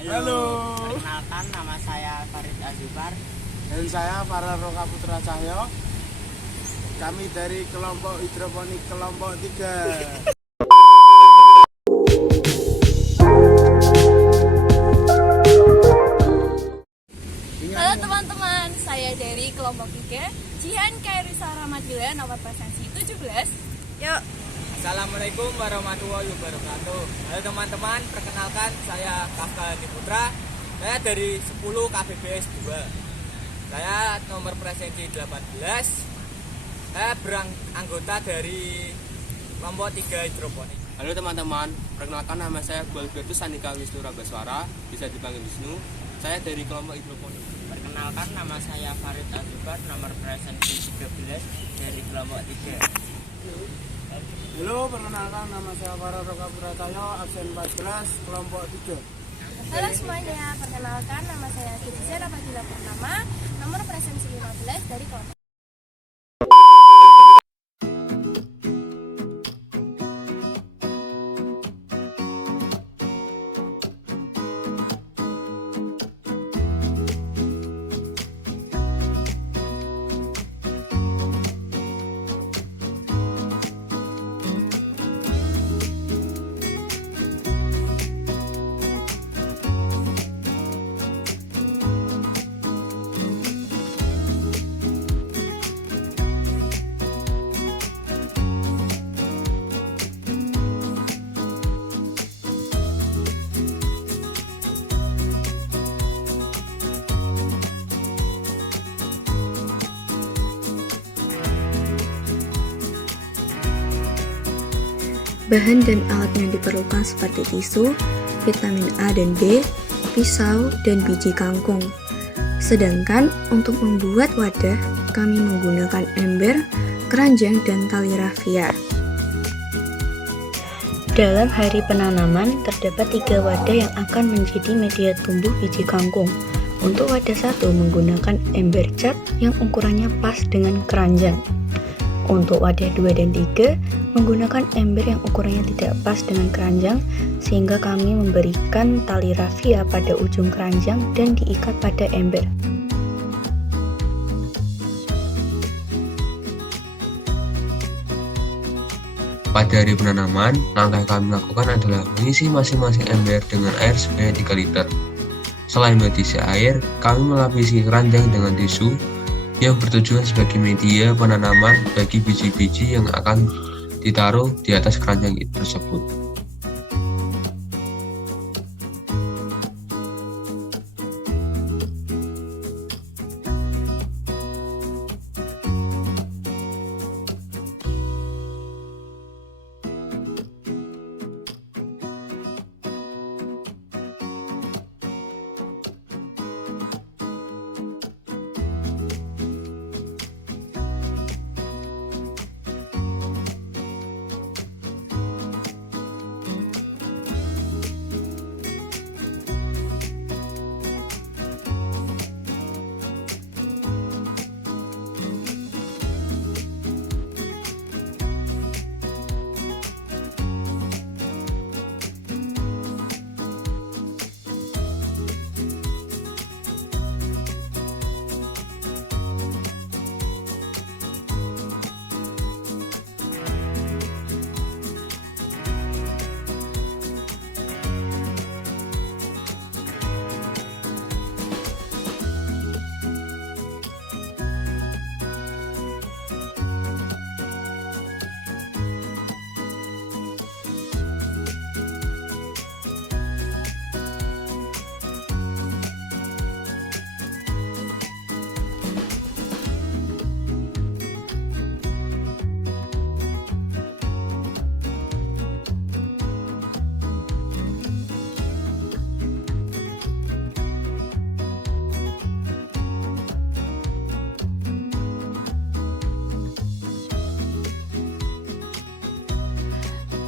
Halo. Perkenalkan, nama saya Farid Azifar. Dan saya Farah Roka Putra Cahyo. Kami dari kelompok hidroponik kelompok 3. Halo teman-teman, saya dari kelompok 3 Jihan Kairi Saramadila, nomor presensi 17. Yuk. Assalamualaikum warahmatullahi wabarakatuh. Halo teman-teman, perkenalkan saya Kakak Putra. Saya dari 10 KBBS 2. Saya nomor presensi 18. Saya anggota dari kelompok 3 hidroponik. Halo teman-teman, perkenalkan nama saya Gualbertus Andika Wisnu Ragaswara, bisa dipanggil Wisnu. Saya dari kelompok hidroponik. Perkenalkan, nama saya Farid Azifar, nomor presensi 13 dari kelompok 3. Halo, perkenalkan nama saya Farah Roka Putra Cahyo, absen 14, kelompok 3. Halo semuanya, perkenalkan nama saya Kirisa Ramadila Purnama, nomor presensi 15 dari kelompok. Bahan dan alat yang diperlukan seperti tisu, vitamin A dan B, pisau, dan biji kangkung. Sedangkan untuk membuat wadah, kami menggunakan ember, keranjang, dan tali rafia. Dalam hari penanaman, terdapat 3 wadah yang akan menjadi media tumbuh biji kangkung. Untuk wadah 1 menggunakan ember cat yang ukurannya pas dengan keranjang. Untuk wadah 2 dan 3 menggunakan ember yang ukurannya tidak pas dengan keranjang, sehingga kami memberikan tali rafia pada ujung keranjang dan diikat pada ember. Pada hari penanaman, langkah yang kami lakukan adalah mengisi masing-masing ember dengan air sebanyak 3 liter. Selain mengisi air, kami melapisi keranjang dengan tisu yang bertujuan sebagai media penanaman bagi biji-biji yang akan ditaruh di atas keranjang tersebut.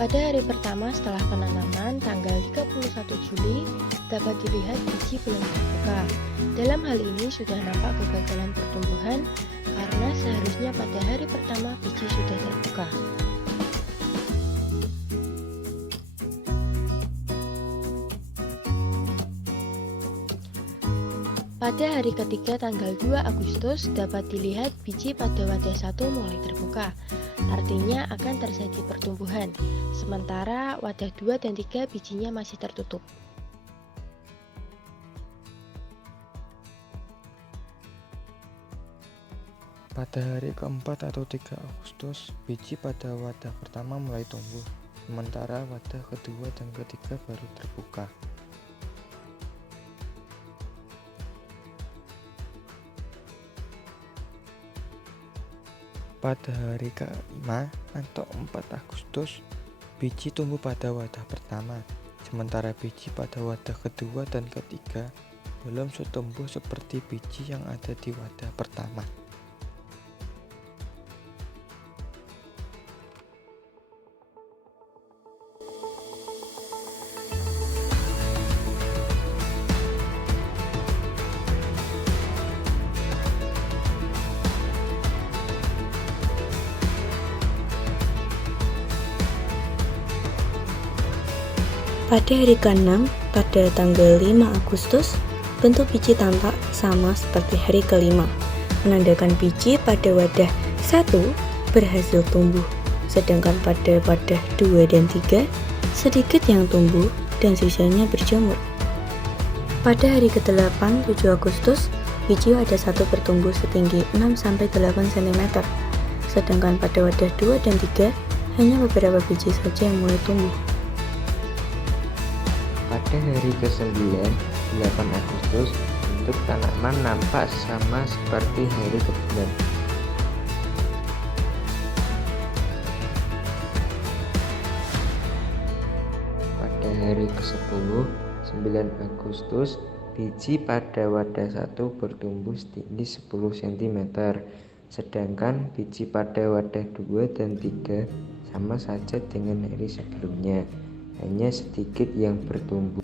Pada hari pertama setelah penanaman, tanggal 31 Juli, dapat dilihat biji belum terbuka. Dalam hal ini sudah nampak kegagalan pertumbuhan karena seharusnya pada hari pertama biji sudah terbuka. Pada hari ketiga tanggal 2 Agustus dapat dilihat biji pada wadah 1 mulai terbuka. Artinya akan terjadi pertumbuhan. Sementara wadah 2 dan 3 bijinya masih tertutup. Pada hari keempat atau 3 Agustus, biji pada wadah pertama mulai tumbuh, sementara wadah kedua dan ketiga baru terbuka. Pada hari ke-5 atau 4 Agustus, biji tumbuh pada wadah pertama, sementara biji pada wadah kedua dan ketiga belum tumbuh seperti biji yang ada di wadah pertama. Pada hari ke-6, pada tanggal 5 Agustus, bentuk biji tampak sama seperti hari ke-5, menandakan biji pada wadah 1 berhasil tumbuh, sedangkan pada wadah 2 dan 3, sedikit yang tumbuh dan sisanya berjamur. Pada hari ke-8, 7 Agustus, biji wadah 1 bertumbuh setinggi 6-8 cm, sedangkan pada wadah 2 dan 3, hanya beberapa biji saja yang mulai tumbuh. Pada hari ke-9, 8 Agustus, bentuk tanaman nampak sama seperti hari ke-6. Pada hari ke-10, 9 Agustus, biji pada wadah 1 bertumbuh setinggi 10 cm, sedangkan biji pada wadah 2 dan 3 sama saja dengan hari sebelumnya, hanya sedikit yang bertumbuh.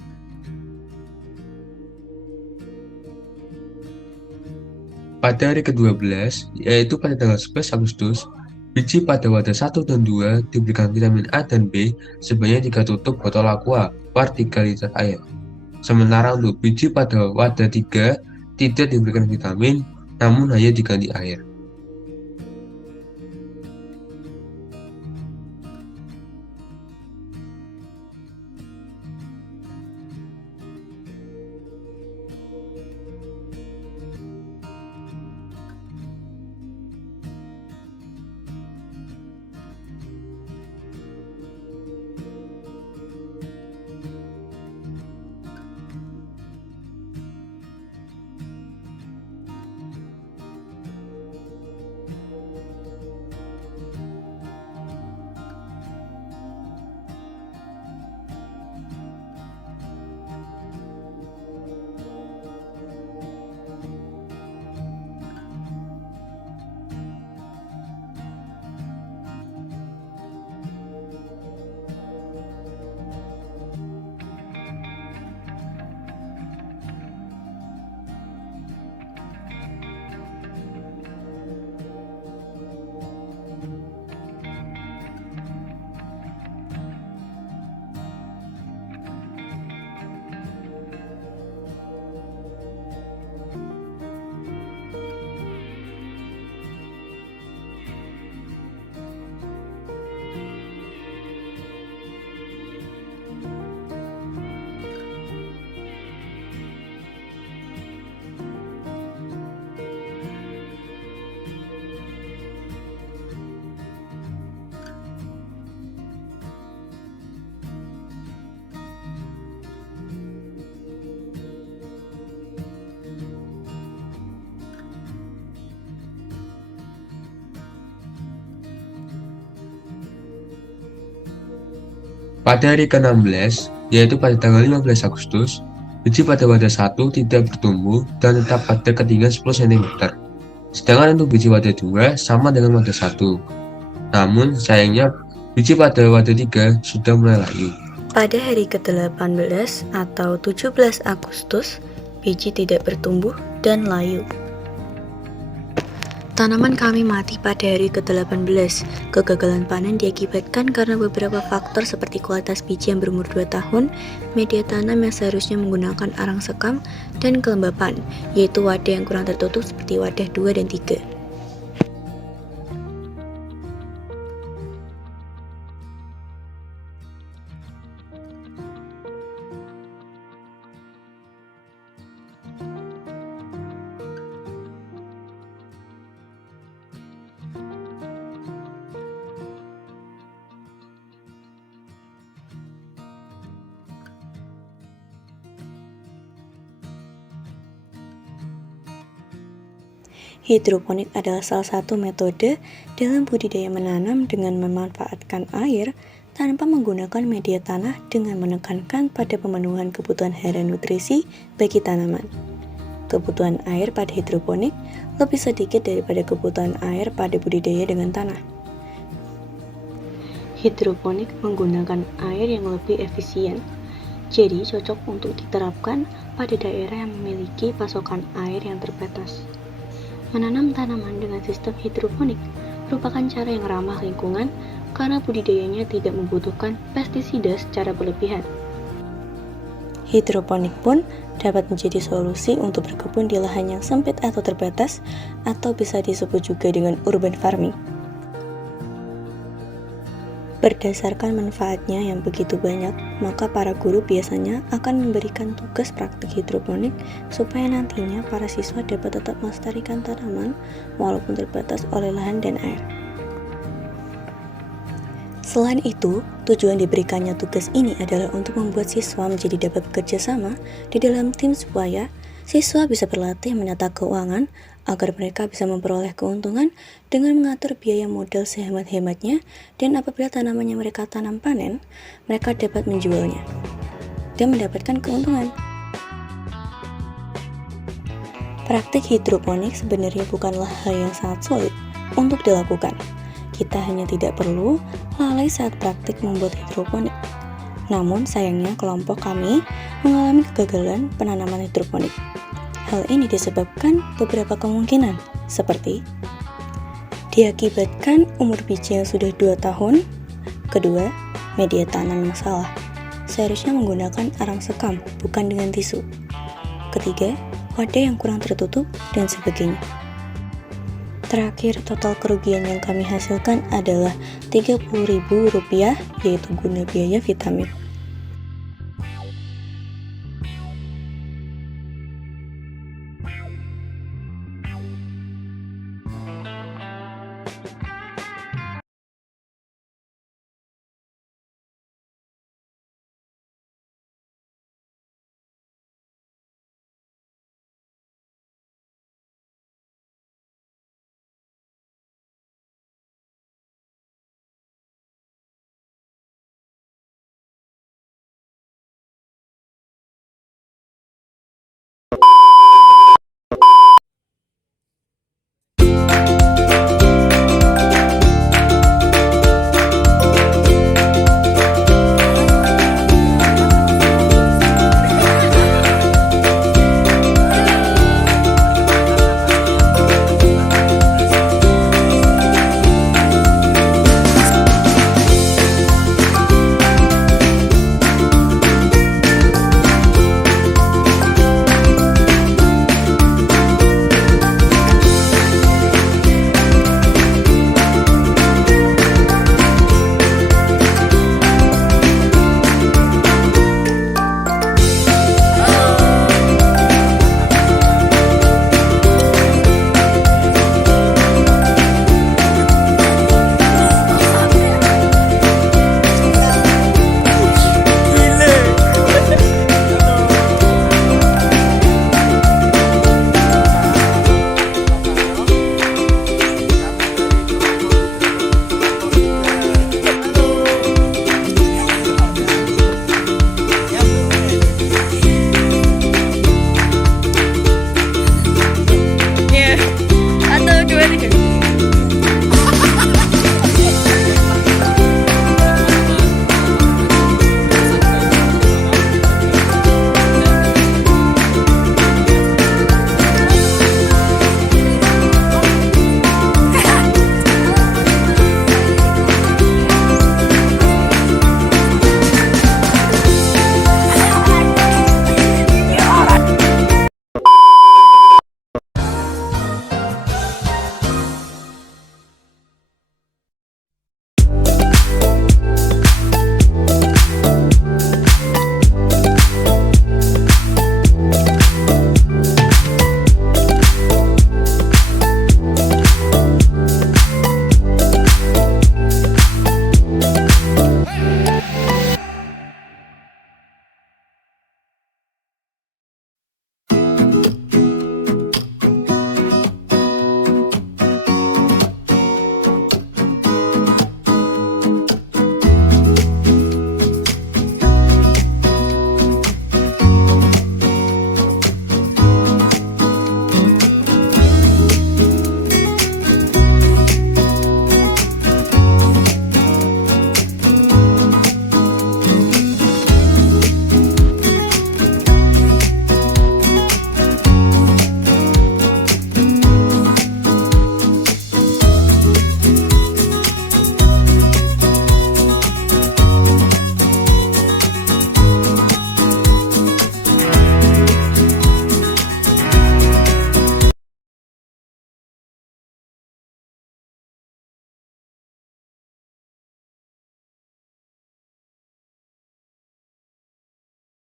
Pada hari ke-12, yaitu pada tanggal 11 Agustus, biji pada wadah 1 dan 2 diberikan vitamin A dan B sebanyak 3 tutup botol aqua per 3 liter air. Sementara untuk biji pada wadah 3 tidak diberikan vitamin, namun hanya diganti air. Pada hari ke-16, yaitu pada tanggal 15 Agustus, biji pada wadah 1 tidak bertumbuh dan tetap pada ketinggian 10 cm. Sedangkan untuk biji wadah 2 sama dengan wadah 1. Namun sayangnya biji pada wadah 3 sudah mulai layu. Pada hari ke-18 atau 17 Agustus, biji tidak bertumbuh dan layu. Tanaman kami mati pada hari ke-18. Kegagalan panen diakibatkan karena beberapa faktor seperti kualitas biji yang berumur 2 tahun, media tanam yang seharusnya menggunakan arang sekam, dan kelembapan, yaitu wadah yang kurang tertutup seperti wadah 2 dan 3. Hidroponik adalah salah satu metode dalam budidaya menanam dengan memanfaatkan air tanpa menggunakan media tanah dengan menekankan pada pemenuhan kebutuhan harian nutrisi bagi tanaman. Kebutuhan air pada hidroponik lebih sedikit daripada kebutuhan air pada budidaya dengan tanah. Hidroponik menggunakan air yang lebih efisien, jadi cocok untuk diterapkan pada daerah yang memiliki pasokan air yang terbatas. Menanam tanaman dengan sistem hidroponik merupakan cara yang ramah lingkungan karena budidayanya tidak membutuhkan pestisida secara berlebihan. Hidroponik pun dapat menjadi solusi untuk berkebun di lahan yang sempit atau terbatas, atau bisa disebut juga dengan urban farming. Berdasarkan manfaatnya yang begitu banyak, maka para guru biasanya akan memberikan tugas praktik hidroponik supaya nantinya para siswa dapat tetap melestarikan tanaman walaupun terbatas oleh lahan dan air. Selain itu, tujuan diberikannya tugas ini adalah untuk membuat siswa menjadi dapat bekerja sama di dalam tim supaya siswa bisa berlatih menata keuangan agar mereka bisa memperoleh keuntungan dengan mengatur biaya modal sehemat-hematnya, dan apabila tanaman yang mereka tanam panen, mereka dapat menjualnya dan mendapatkan keuntungan. Praktik hidroponik sebenarnya bukanlah hal yang sangat sulit untuk dilakukan. Kita hanya tidak perlu lalai saat praktik membuat hidroponik. Namun sayangnya kelompok kami mengalami kegagalan penanaman hidroponik. Hal ini disebabkan beberapa kemungkinan, seperti diakibatkan umur biji yang sudah 2 tahun, kedua, media tanam yang salah, seharusnya menggunakan arang sekam, bukan dengan tisu, ketiga, wadah yang kurang tertutup, dan sebagainya. Terakhir, total kerugian yang kami hasilkan adalah Rp30.000, yaitu guna biaya vitamin.